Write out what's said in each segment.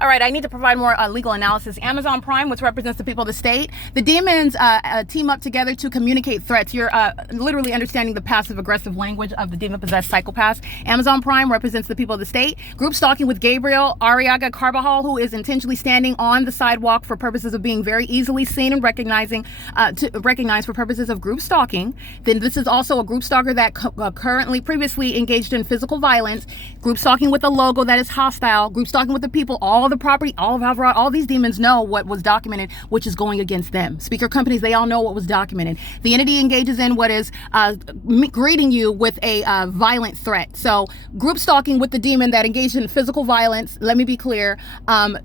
All right, I need to provide more legal analysis. Amazon Prime, which represents the people of the state. The demons team up together to communicate threats. You're literally understanding the passive-aggressive language of the demon-possessed psychopaths. Amazon Prime represents the people of the state. Group stalking with Gabriel, Arriaga, CARBAJAL, who is intentionally standing on the sidewalk for purposes of being very easily seen and recognized for purposes of group stalking. Then this is also a group stalker that previously engaged in physical violence. Group stalking with a logo that is hostile. Group stalking with the people, all the property, all of Alvarado, all these demons know what was documented, which is going against them. Speaker companies, they all know what was documented. The entity engages in what is greeting you with a violent threat. So group stalking with the demon that engaged in physical violence, let me be clear,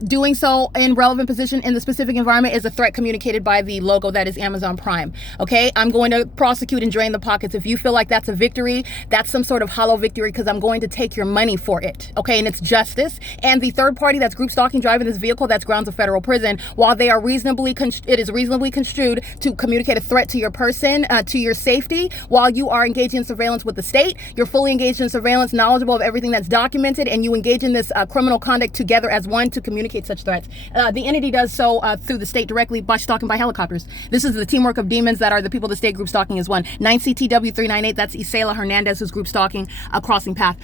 doing so in relevant position in the specific environment is a threat communicated by the logo that is Amazon Prime. Okay, I'm going to prosecute and drain the pockets. If you feel like that's a victory, that's some sort of hollow victory, because I'm going to take your money for it. Okay, and it's justice. And the third party that's group stalking driving this vehicle, that's grounds of federal prison. While they are it is reasonably construed to communicate a threat to your person, to your safety, while you are engaging in surveillance with the state, you're fully engaged in surveillance, knowledgeable of everything that's documented, and you engage in this criminal conduct together as one to communicate such threats. The entity does so through the state directly by stalking by helicopters. This is the teamwork of demons that are the people of the state. Group stalking is one. 9CTW 398, that's Isela Hernandez, who's group stalking a crossing path.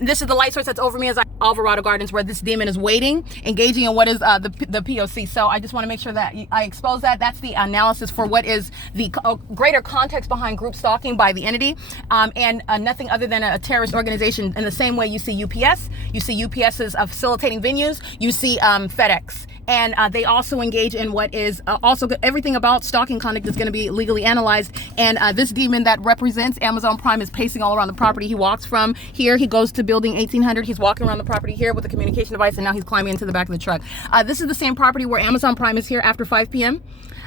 This is the light source that's over me as Alvarado Gardens, where this demon is waiting, engaging in what is the P.O.C. So I just want to make sure that I expose that. That's the analysis for what is the greater context behind group stalking by the entity, and nothing other than a terrorist organization. In the same way you see UPS, you see UPS's facilitating venues, you see FedEx. And they also engage in what is also everything about stalking conduct is going to be legally analyzed. And this demon that represents Amazon Prime is pacing all around the property. He walks from here, he goes to building 1800, he's walking around the property here with a communication device, and now he's climbing into the back of the truck. This is the same property where Amazon Prime is here after 5 p.m.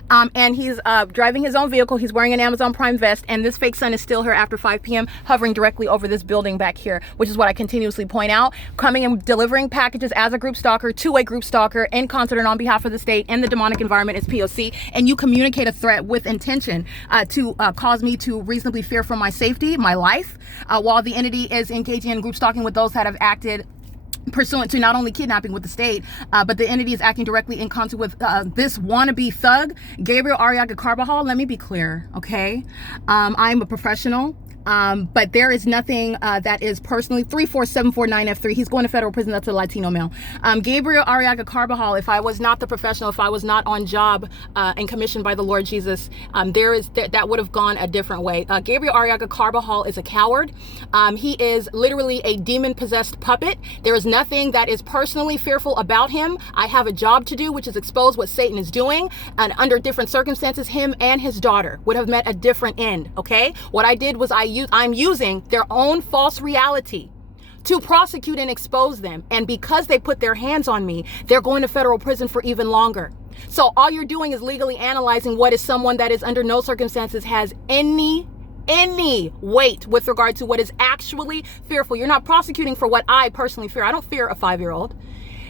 And he's driving his own vehicle. He's wearing an Amazon Prime vest, and this fake sun is still here after 5 p.m. hovering directly over this building back here, which is what I continuously point out. Coming and delivering packages as a group stalker to a group stalker in concert and on behalf of the state and the demonic environment is P.O.C. And you communicate a threat with intention to cause me to reasonably fear for my safety, my life, while the entity is engaging in group stalking with those that have acted pursuant to not only kidnapping with the state, but the entity is acting directly in concert with this wannabe thug, Gabriel Arriaga CARBAJAL. Let me be clear, okay? I'm a professional. But there is nothing that is personally 34749F3. He's going to federal prison. That's a Latino male. Gabriel Arriaga CARBAJAL, if I was not the professional, if I was not on job and commissioned by the Lord Jesus, that would have gone a different way. Gabriel Arriaga CARBAJAL is a coward. He is literally a demon-possessed puppet. There is nothing that is personally fearful about him. I have a job to do, which is expose what Satan is doing. And under different circumstances, him and his daughter would have met a different end, okay? What I did was I'm using their own false reality to prosecute and expose them. And because they put their hands on me, they're going to federal prison for even longer. So all you're doing is legally analyzing what is someone that is under no circumstances has any weight with regard to what is actually fearful. You're not prosecuting for what I personally fear. I don't fear a 5-year-old.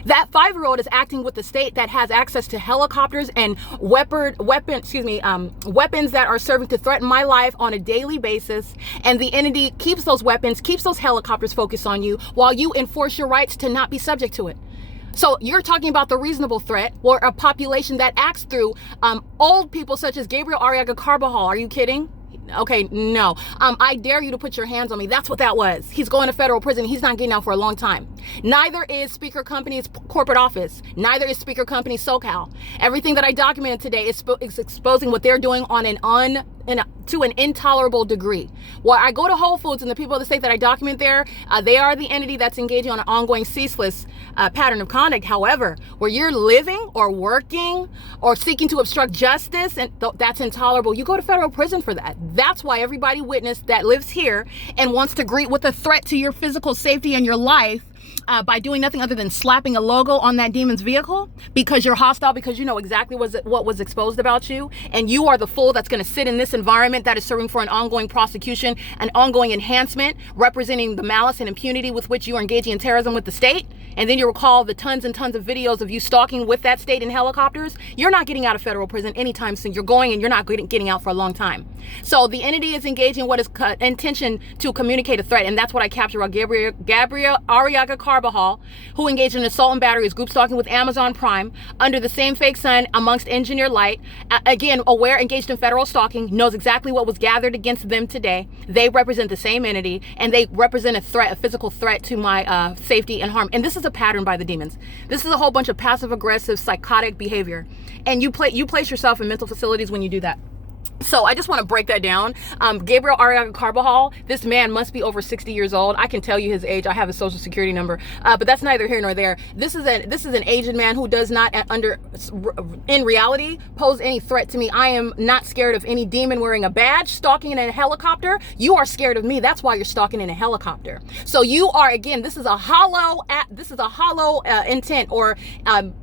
That 5-year-old is acting with the state that has access to helicopters and weapons that are serving to threaten my life on a daily basis. And the entity keeps those weapons, keeps those helicopters focused on you while you enforce your rights to not be subject to it. So you're talking about the reasonable threat or a population that acts through old people such as Gabriel Arriaga CARBAJAL. Are you kidding? Okay, no. I dare you to put your hands on me. That's what that was. He's going to federal prison. He's not getting out for a long time. Neither is Speaker Company's corporate office. Neither is Speaker Company SoCal. Everything that I documented today is exposing what they're doing on to an intolerable degree. While I go to Whole Foods and the people of the state that I document there, they are the entity that's engaging on an ongoing, ceaseless pattern of conduct. However, where you're living or working or seeking to obstruct justice, and that's intolerable, you go to federal prison for that. That's why everybody witness that lives here and wants to greet with a threat to your physical safety and your life by doing nothing other than slapping a logo on that demon's vehicle because you're hostile, because you know exactly what was exposed about you, and you are the fool that's going to sit in this environment that is serving for an ongoing prosecution, an ongoing enhancement, representing the malice and impunity with which you are engaging in terrorism with the state and then you recall the tons and tons of videos of you stalking with that state in helicopters, you're not getting out of federal prison anytime soon. You're going and you're not getting out for a long time. So the entity is engaging what is intention to communicate a threat, and that's what I captured about Gabriel Arriaga CARBAJAL, who engaged in assault and battery, is group stalking with Amazon Prime under the same fake sun amongst engineer light. Again, aware, engaged in federal stalking, knows exactly what was gathered against them today. They represent the same entity, and they represent a threat, a physical threat to my safety and harm. And this is a pattern by the demons. This is a whole bunch of passive aggressive psychotic behavior, and you place yourself in mental facilities when you do that. So I just want to break that down. Gabriel Arriaga CARBAJAL, this man must be over 60 years old. I can tell you his age. I have his social security number, but that's neither here nor there. This is an aged man who does not, in reality, pose any threat to me. I am not scared of any demon wearing a badge, stalking in a helicopter. You are scared of me. That's why you're stalking in a helicopter. So you are, again, this is a hollow intent or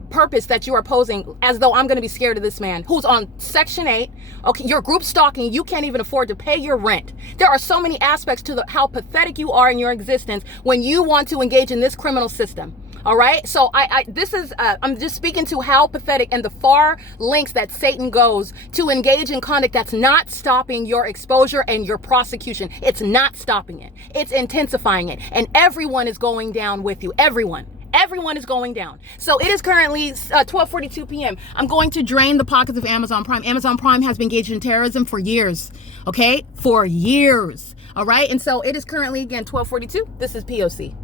purpose that you are posing, as though I'm going to be scared of this man who's on Section 8. Okay, you're group stalking. You can't even afford to pay your rent. There are so many aspects to how pathetic you are in your existence when you want to engage in this criminal system. All right. So I'm just speaking to how pathetic and the far lengths that Satan goes to engage in conduct that's not stopping your exposure and your prosecution. It's not stopping it. It's intensifying it. And everyone is going down with you. Everyone is going down. So it is currently 12:42 p.m. I'm going to drain the pockets of Amazon Prime. Amazon Prime has been engaged in terrorism for years. Okay? For years. All right? And so it is currently, again, 12:42. This is P.O.C.